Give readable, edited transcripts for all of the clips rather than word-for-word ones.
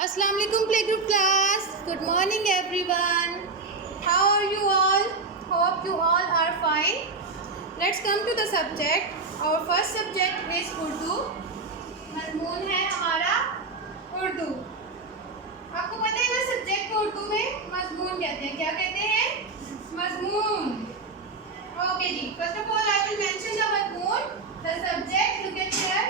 Assalamu alaikum playgroup class. Good morning everyone. How are you all? Hope you all are fine. Let's come to the subject. Our first subject is Urdu. मज़मून है हमारा उर्दू. आपको पता है ना subject को उर्दू में मज़मून कहते हैं. क्या कहते हैं? मज़मून. Okay ji. First of all I will mention the मज़मून. The subject, look at here.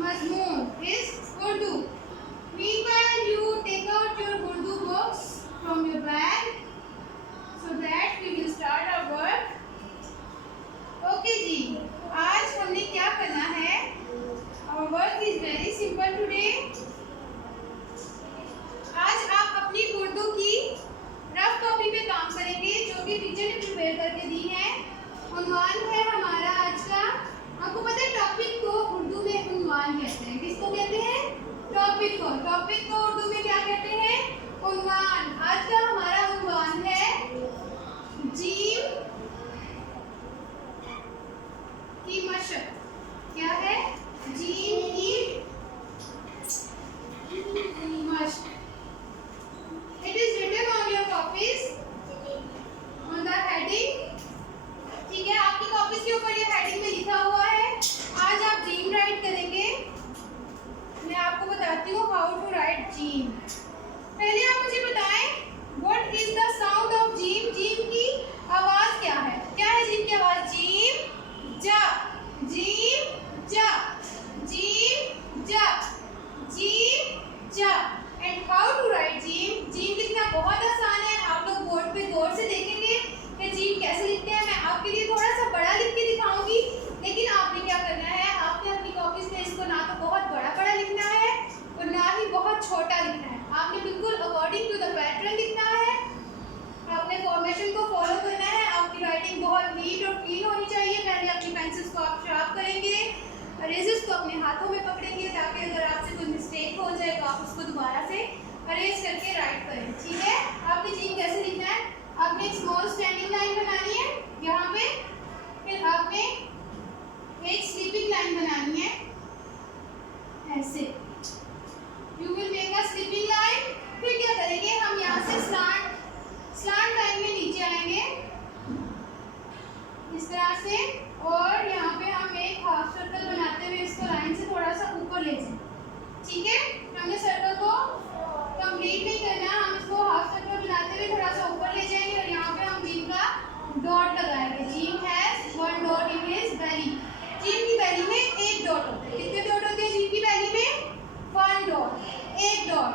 मज़मून is Urdu. Meanwhile, you take out your Urdu books from your bag so that we will start our work. Okay जी. आज हमने क्या करना है? Our work is very simple today. आज आप अपनी उर्दू की rough copy पे काम करेंगे जो कि टीचर ने प्रिपेयर करके दी है. उन्वान है हमारा आज का. आपको पता है टॉपिक को उर्दू में उन्वान कहते हैं. किसको कहते हैं? टॉपिक को. टॉपिक को उर्दू में क्या कहते हैं? उन्वान. आज का हमारा उन्वान है जीम की मशक. क्या है? जीम की मशक. It is written on your copies on the heading. ठीक है, आपकी कॉपीज के ऊपर ये हेडिंग में लिखा हुआ है. आज आप जीम राइट करेंगे. मैं आपको बताती हूँ हाउ टू राइट जीम. पहले आप मुझे बताएं what is the sound of gym. Gym की आवाज क्या है? क्या है जीम की आवाज? जीम जा, जीम जा, जीम जा, जीम जा. एंड हाउ टू राइट जीम. जीम लिखना बहुत आसान है. आप लोग बोर्ड पे गौर से देखेंगे कि जीम कैसे लिखते हैं. मैं आपके लिए थोड़ा सा बड़ा लिख के दिखाऊंगी, लेकिन आपने क्या करना है, आपने अपनी कॉपीज में इसको ना तो बहुत बड़ा बड़ा लिखना है और ना ही बहुत छोटा लिखना है. आपने बिल्कुल अकॉर्डिंग टू द पैटर्न लिखना है. आपने फॉर्मेशन को फॉलो करना है. आपकी राइटिंग बहुत नीट और क्लीन होनी चाहिए. पहले अपनी पेंसिल्स को आप शार्प करेंगे, अरेजर्स को अपने हाथों में पकड़ेंगे ताकि अगर आपसे कोई मिस्टेक हो जाए तो आप उसको दोबारा से अरेज करके राइट करें. ठीक है, आपने जीम कैसे लिखना है? आपने एक स्मॉल स्टैंडिंग लाइन बनानी है यहाँ पे. फिर आपने एक स्लीपिंग लाइन बनानी है ऐसे. You will make a sleeping line. फिर क्या करेंगे हम यहाँ से स्लांट लाइन में नीचे आएंगे इस तरह से, और यहाँ पे हम एक हाफ सर्कल बनाते हुए इसको लाइन से थोड़ा सा ऊपर ले जाएं. ठीक है, हमने सर्कल को कंप्लीट नहीं करना. हम इसको हाफ सर्कल बनाते हुए थोड़ा सा ऊपर ले जाएंगे और यहाँ पे हम जीम का डॉट लगाएंगे. जीम has one dot in his belly. जीम की बेली में एक डॉट होता है. कितने डॉट होते हैं जीम की बेली में? वन डॉट, एक डॉट.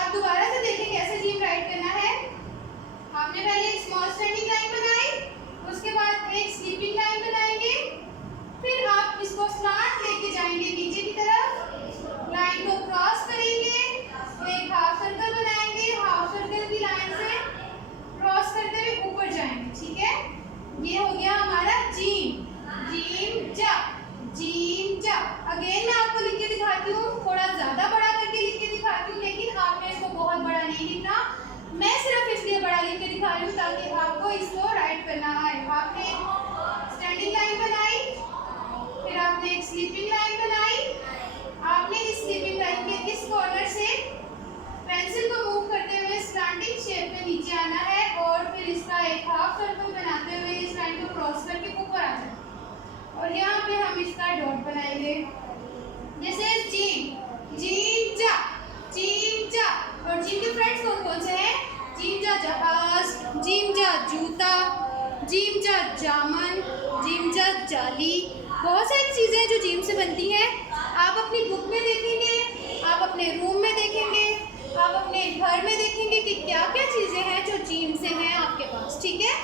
अब दोबारा से देखें कैसे जीम राइट करना है. आपने पहले एक स्मॉल स्टैंडिंग लाइन बनाई, उसके बाद एक स्लीपिंग लाइन बनाएंगे. फिर आप इसको स्लांट लेके जाएंगे नीचे की तरफ, लाइन को क्रॉस करेंगे, एक हाफ सर्कल बनाएंगे, हाफ सर्कल की लाइन से क्रॉस करते हुए ऊपर जाएंगे. ठीक है, ये हो गया हमारा जीम. जीम जा, जीम जा. अगेन मैं आपको लिख के दिखाती हूँ, थोड़ा ज्यादा बड़ा करके लिख के दिखाती हूँ, लेकिन आपने इसको बहुत बड़ा नहीं लिखना. मैं सिर्फ इसलिए बड़ा लिख के दिखा रही हूँ ताकि आपको इसको राइट करना आए. आपने स्टैंडिंग लाइन बनाई, फिर आपने एक स्लीपिंग लाइन बनाई. आपने इस स्लीपिंग लाइन के इस कॉर्नर से पेंसिल को मूव करते हुए स्लैंटिंग शेप में नीचे आना है और फिर इसका एक हाफ सर्कल बनाते हुए इस लाइन को क्रॉस करके ऊपर आना है. और यहाँ पे हम इसका डॉट बनाएंगे जैसे जीम, जीम जा, जीम जा. और जीम के फ्रेंड्स कौन कौन से हैं? जीम जा जहाज, जीम जा जूता, जीम जा जामन, जीम जा जाली. बहुत सारी चीज़ें जो जीम से बनती हैं. आप अपनी बुक में देखेंगे, आप अपने रूम में देखेंगे, आप अपने घर में देखेंगे कि क्या क्या चीज़ें हैं जो जीम से हैं आपके पास. ठीक है,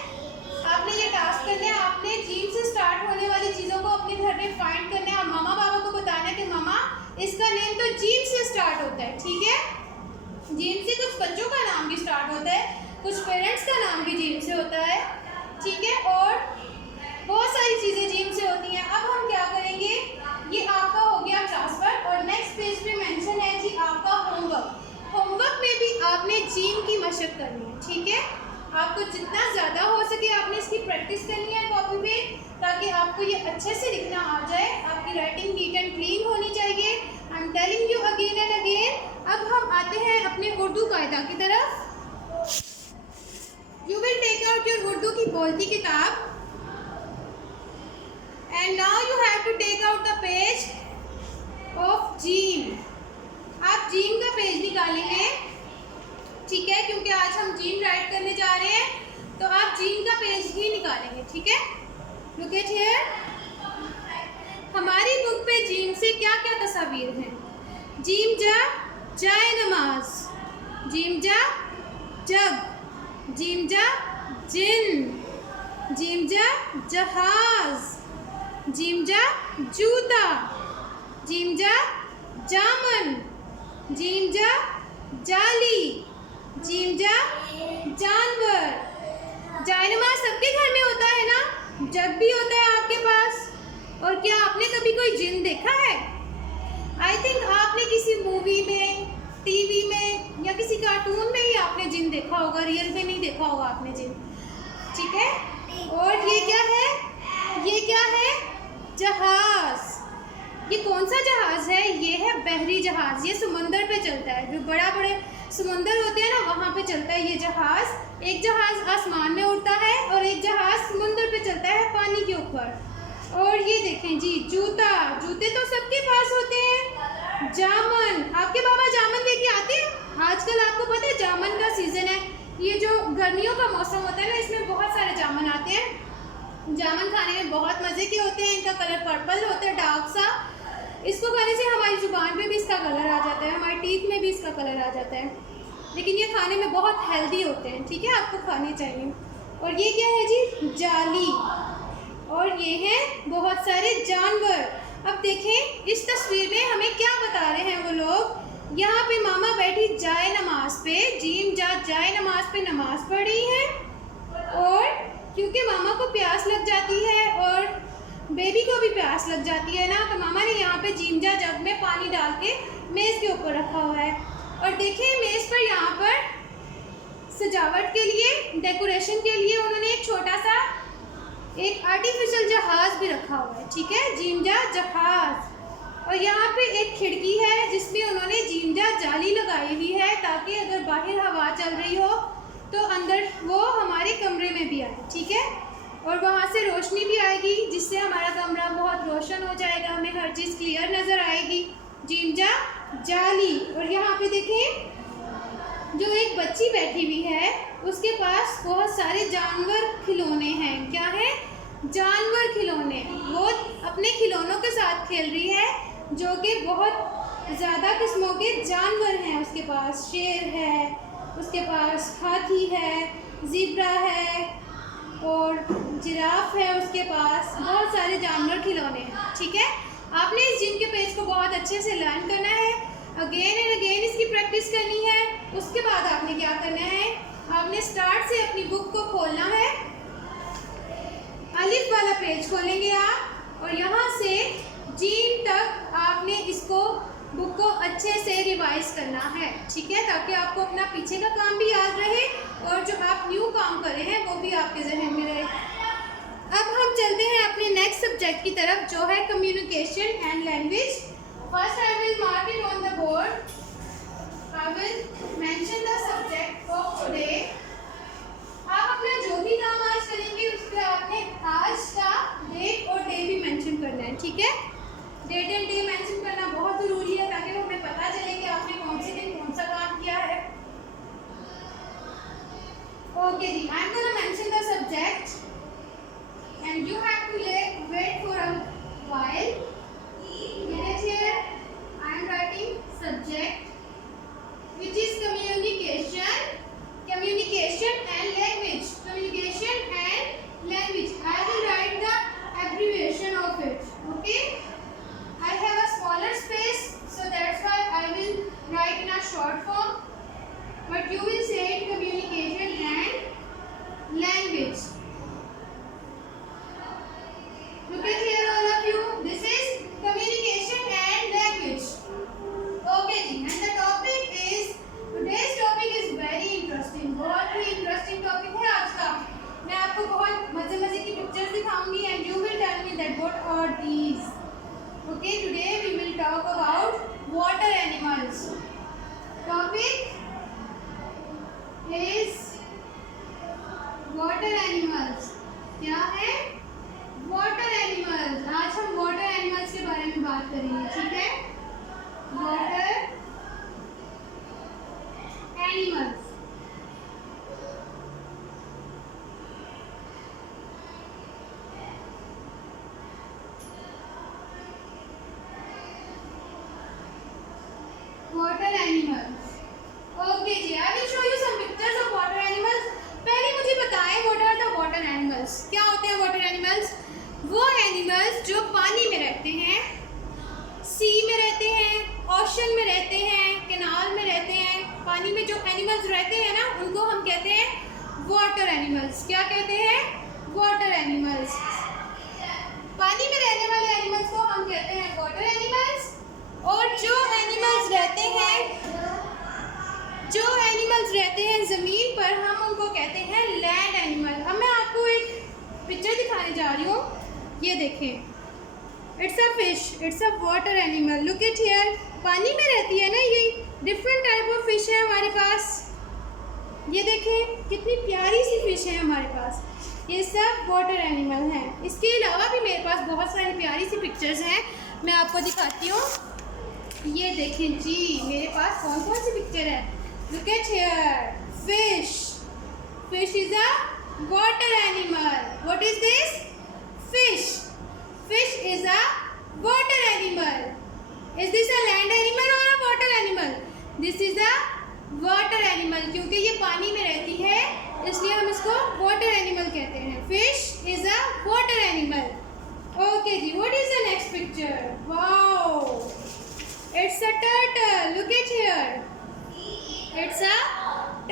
आपने ये टास्क करना है. आपने जीम से स्टार्ट होने वाली चीज़ों को अपने घर में फाइंड करना है और मामा पापा को बताना है कि मामा इसका नेम तो जीम से स्टार्ट होता है. ठीक है, जीम से कुछ बच्चों का नाम भी स्टार्ट होता है, कुछ पेरेंट्स का नाम भी जीम से होता है. ठीक है, और बहुत सारी चीज़ें जीम से होती हैं. अब हम क्या करेंगे, ये आपका हो गया क्लास वर्क और नेक्स्ट पेज पे मेंशन है जी आपका होमवर्क. होमवर्क में भी आपने जीम की मशक करनी है. ठीक है, आपको जितना ज़्यादा हो सके आपने इसकी प्रैक्टिस करनी है कॉपी पे, ताकि आपको ये अच्छे से लिखना आ जाए, आपकी राइटिंग नीट खोलती किताब। And now you have to take out the page of जीम। आप जीम का पेज निकालेंगे, ठीक है, क्योंकि आज हम जीम राइट करने जा रहे हैं, तो आप जीम का पेज ही निकालेंगे, ठीक है। Look at here. हमारी बुक पे जीम से क्या क्या तस्वीर हैं? जीम जा जाए नमाज, जीम जा जग, जीम जा जिन, जीम जा जहाज, जीम जा जूता, जीम जा जामन, जीम जा जाली, जीम जा जानवर। जायनमाज सबके घर में होता है ना, जग भी होता है आपके पास। और क्या आपने कभी कोई जिन देखा है? आई थिंक आपने किसी मूवी में, टीवी में या किसी कार्टून में ही आपने जिन देखा होगा, रियल में नहीं देखा होगा आपने जिन, ठीक है। और ये क्या है? ये क्या है? जहाज। ये कौन सा जहाज है? ये है बहरी जहाज। ये समुंदर पे चलता है, जो बड़ा बड़े समुंदर होते हैं ना, वहाँ पे चलता है ये जहाज। एक जहाज आसमान में उड़ता है और एक जहाज समुंदर पे चलता है पानी के ऊपर। और ये देखें जी, जूता। जूते तो सबके पास होते हैं। जामन, आपके बाबा जामन लेके आते हैं। आजकल आपको पता है जामन का सीजन है, ये जो गर्मियों का मौसम होता है ना, इसमें बहुत सारे जामन आते हैं। जामन खाने में बहुत मज़े के होते हैं। इनका कलर पर्पल होता है, डार्क सा। इसको खाने से हमारी जुबान पे भी इसका कलर आ जाता है, हमारी टीथ में भी इसका कलर आ जाता है। लेकिन ये खाने में बहुत हेल्दी होते हैं, ठीक है, आपको खाने चाहिए। और ये क्या है जी? जाली। और ये हैं बहुत सारे जानवर। अब देखें इस तस्वीर में हमें क्या बता रहे हैं वो लोग। यहाँ पे मामा बैठी जाए नमाज पे, जीम जा जाए नमाज पे नमाज पढ़ रही है। और क्योंकि मामा को प्यास लग जाती है और बेबी को भी प्यास लग जाती है ना, तो मामा ने यहाँ पे जीम जा जग में पानी डाल के मेज़ के ऊपर रखा हुआ है। और देखिए मेज़ पर यहाँ पर सजावट के लिए, डेकोरेशन के लिए उन्होंने एक छोटा सा एक आर्टिफिशियल जहाज भी रखा हुआ है, ठीक है, जीम जा जहाज। और यहाँ पे एक खिड़की है जिसमें उन्होंने जीम जा जाली लगाई हुई है, ताकि अगर बाहर हवा चल रही हो तो अंदर वो हमारे कमरे में भी आए, ठीक है। और वहाँ से रोशनी भी आएगी, जिससे हमारा कमरा बहुत रोशन हो जाएगा, हमें हर चीज़ क्लियर नज़र आएगी। जीम जा जाली। और यहाँ पे देखें जो एक बच्ची बैठी हुई है, उसके पास बहुत सारे जानवर खिलौने हैं। क्या है? जानवर खिलौने। वो अपने खिलौनों के साथ खेल रही है, जो कि बहुत ज़्यादा किस्मों के जानवर हैं। उसके पास शेर है, उसके पास हाथी है, ज़ीब्रा है और जिराफ है। उसके पास बहुत सारे जानवर खिलौने हैं, ठीक है। आपने इस जिम के पेज को बहुत अच्छे से लर्न करना है, अगेन एंड अगेन इसकी प्रैक्टिस करनी है। उसके बाद आपने क्या करना है, आपने स्टार्ट से अपनी बुक को खोलना है। अलिफ वाला पेज खोलेंगे आप, और यहाँ से जीम तक आपने इसको बुक को अच्छे से रिवाइज करना है, ठीक है, ताकि आपको अपना पीछे का काम भी याद रहे और जो आप न्यू काम कर रहे हैं वो भी आपके जहन में रहे। अब हम चलते हैं अपने नेक्स्ट सब्जेक्ट की तरफ, जो है communication and language. First I will mark it on the board. I will mention the subject of today. आप अपना जो भी काम आज करेंगे उस पर आपने आज का डेट और डे भी मेंशन करना है, ठीक है। डेट एंड डे मेंशन करना बहुत ज़रूरी है, ताकि हमें पता चले कि आपने कौन से दिन कौन सा काम किया है। ओके जी, I am gonna mention the subject and you have to wait for a while. Here I am writing subject which is communication, communication and language, communication and language. I will write the abbreviation of it. Okay, I have a smaller space, so that's why I will write in a short form, but you will say it communication and language. Look at here all animals रहते हैं ना उनको हम कहते हैं water animals. क्या कहते हैं? Water animals. पानी में रहने वाले एनिमल्स को हम कहते हैं वाटर एनिमल्स। और जो एनिमल्स रहते हैं ज़मीन पर हम उनको कहते हैं लैंड एनिमल। अब मैं आपको एक पिक्चर दिखाने जा रही हूँ, ये देखें। It's a fish, it's a water animal. Look it here. पानी में रहती है ना ये, डिफरेंट टाइप ऑफ फिश है हमारे पास। ये देखें कितनी प्यारी सी फिश है हमारे पास। ये सब वाटर एनिमल हैं। इसके अलावा भी मेरे पास बहुत सारी प्यारी सी पिक्चर्स हैं, मैं आपको दिखाती हूँ। ये देखें जी, मेरे पास कौन कौन सी पिक्चर है। Look at here. Fish, fish is a water animal. What is this? Fish. Fish is a water animal. Is this a land animal or a water animal? This is a water animal, क्योंकि ये पानी में रहती है इसलिए हम इसको water animal कहते हैं। Fish is a water animal. Okay ji, what is the next picture? Wow, it's a turtle. Look at here. It's a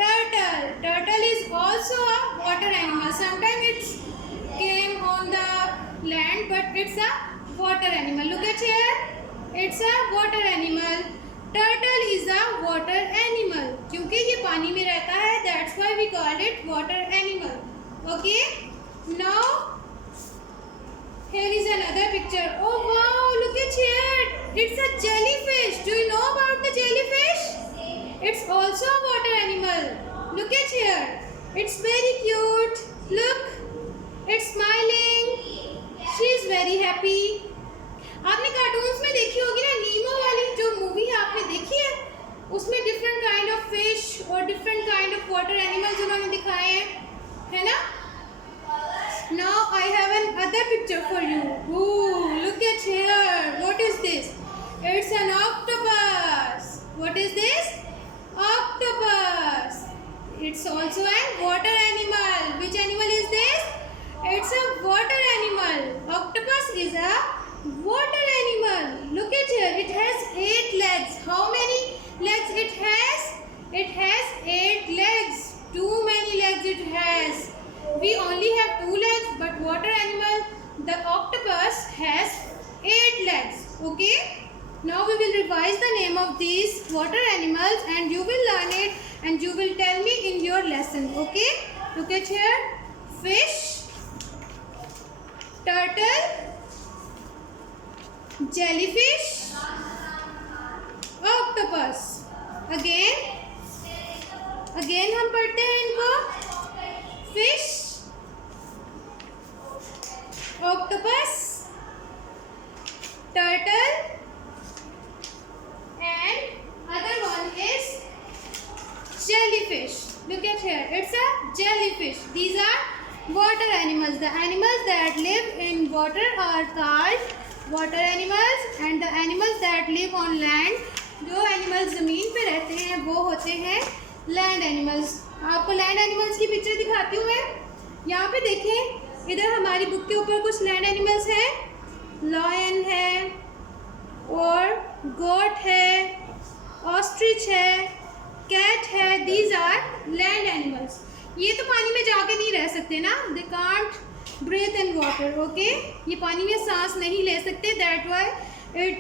turtle. Turtle is also a water animal. Sometimes it's came on the land, but it's a water animal. Look at here. It's a water animal. Turtle is a water animal. क्योंकि ये पानी में रहता है, that's why we called it water animal. Okay. Now here is another picture. Oh wow! Look at here. It's a jellyfish. Do you know about the jellyfish? It's also a water animal. Look at here. It's very cute. Look. It's smiling. She is very happy. आपने cartoons में देखी होगी ना, नीमो वाली जो movie है आपने देखी है, उसमें डिफरेंट काइंड ऑफ फिश और different kind of water animals उन्होंने दिखाए हैं, है ना? Now I have another picture for you. Ooh, look at here. What is this? It's an octopus. What is this? Octopus. It's also a water animal. Which animal is this? It's a water animal. Octopus is a water animal. Look at here. It has 8 legs. How many legs it has? It has 8 legs. Too many legs it has. We only have 2 legs, but water animal, the octopus has 8 legs. Okay? Now we will revise the name of these water animals and you will learn it and you will tell me in your lesson. Okay? Look at here. Fish, turtle, jellyfish, octopus. Again हम पढ़ते हैं इनको। Fish, octopus, turtle, and other one is jellyfish. Look at here. It's a jellyfish. These are water animals. The animals that live in water are called water animals, and the animals that live on land, जो animals ज़मीन पे रहते हैं वो होते हैं land animals. आपको land animals की पिक्चर दिखाती हूँ मैं। यहाँ पे देखें, इधर हमारी बुक के ऊपर कुछ लैंड एनिमल्स हैं। लॉयन है और गोट है, ऑस्ट्रिच है, कैट है। These are land animals. ये तो पानी में जाके नहीं रह सकते ना, they can't breathe in water. Okay, ये पानी में सांस नहीं ले सकते, that why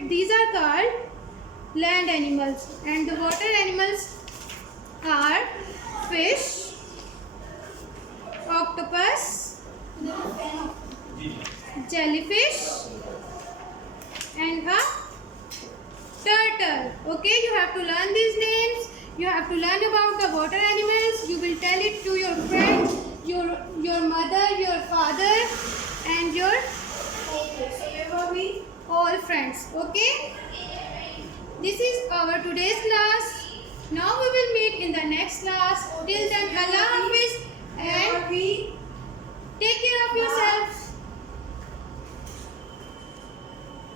these are called land animals. And the water animals are fish, octopus, jellyfish, and a turtle. Okay, you have to learn these names. You have to learn about the water animals. You will tell it to your friends, your mother, your father, and your all friends. Okay. This is our today's class. Now we will meet in the next class. Till then, Allah Hafiz and take care of yourself.